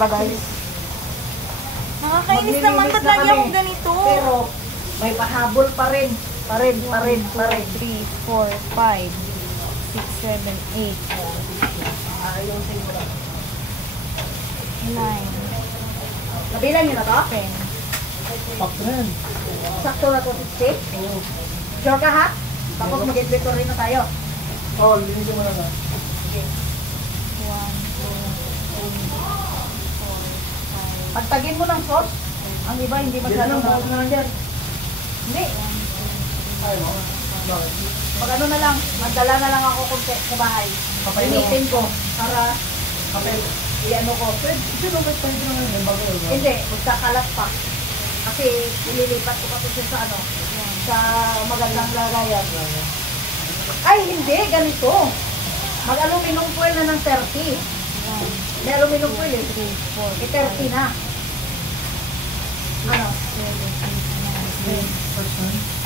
Diba guys? Nakakainis naman, ba't lagi akong ganito? Pero, may pahabol pa rin. Pa rin. 3, 4, 5, 6, 7, 8, Ayusin mo lang. 9, Nabilang nyo na to? 10. Sakto na to, 60? Sure ka ha? Tapos mag-inventory na tayo. Oo, linisin mo na na. 1, 2, 3, 4, 5. Pagtagin mo ng sauce, ang iba hindi masyadong na lang dyan. Hindi. Ay, mo. Bakit? Pag ano na lang, magdala na lang ako kung sa bahay. Initin ko para Kapel. i-ano ko. Sino ba tayo na ngayon? Bago yun. Hindi, magkakalat pa. Kasi ililipat ko pa ito sa ano, sa magandang lagayan. Ay, hindi, ganito. Mag-aluminum foil na ng 30. May aluminum foil eh. 30 na. Ano?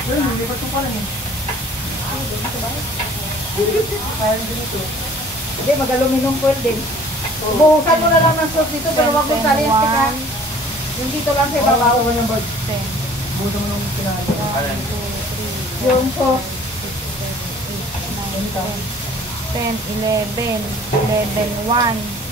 Well, nilipat ko pa lang eh. Kaya din ito. Hindi, mag-aluminum foil din. Buhusan mo na lang ng sauce dito, pero wag mo salin ka. Yung dito lang sa ibabaw. Oo, yung bag. Buto mo nung kinain. Yung sauce. 10, 11, 11, 1.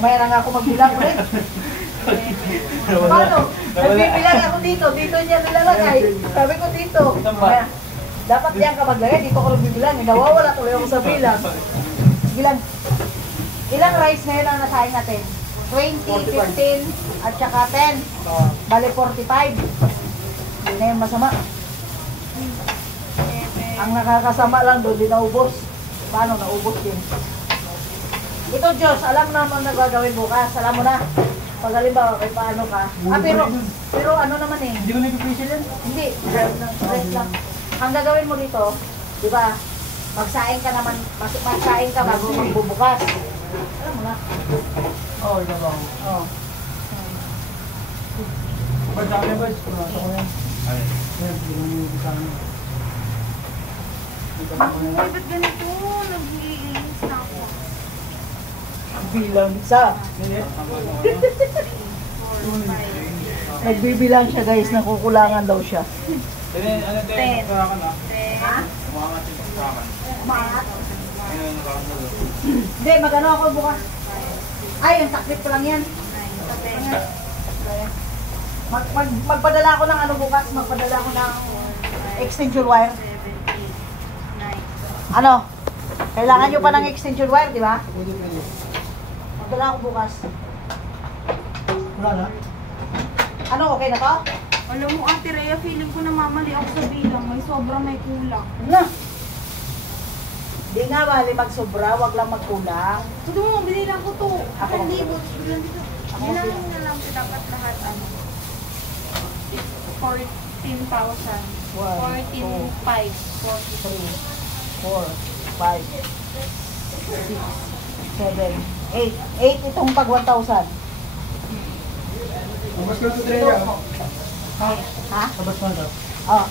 Mamaya na nga ako magbilang ulit. Paano? Nagbibilang ako dito. Dito niya nilalagay. Sabi ko dito. Mamaya, dapat diyan ka maglagay. Dito ko nagbibilang. Nawawala ko lang sa bilang. Bilang. Ilang rice ngayon ang nasahin natin? 20, 15, at saka 10. Bale 45. Hindi na yung masama. Ang nakakasama lang doon, di naubos. Paano? Naubos din. Ito, Diyos, alam naman na gagawin bukas. Alam mo na. Pag halimbawa, kay paano ka. Pero ano naman eh. Hindi ko nag-appreciate yan? Hindi. Rest lang. Ang gagawin mo dito, di ba? Magsaing ka naman, magsaing ka bago magbubukas. Alam mo na. Oo, ikaw ba? Oh. Pag sa akin, boys, pumasok ko yan. Yan, hindi mo yung isa mo. Ay, ba't ganito? Nag-iinis na ako. Bilang isa. Nagbibilang siya guys, nakukulangan daw siya. 10. Ha? Umangat? Hindi, magano ako bukas. Ay, yung taklit ko lang yan. Magpadala ako ng ano bukas, magpadala ako ng extension wire. Ano? Kailangan nyo pa ng extension wire, di ba? Pwede. Magpadala ako bukas. Wala na? Ano, okay na to? Alam mo, Ate Rhea, feeling ko namamali ako sa bilang. May sobrang may kulang. Na! Di nga, mali magsobra, wag lang magkulang. Ito mo, binilang ko to. Ako. Ang libot. Bilang mo na lang ko dapat lahat ano. 14,000. 14,500. 4, 5, 6, 7, 8. 8 itong pag 1,000. Ubus ko ito, Treya. Ha? Sabas mo na to. Oh.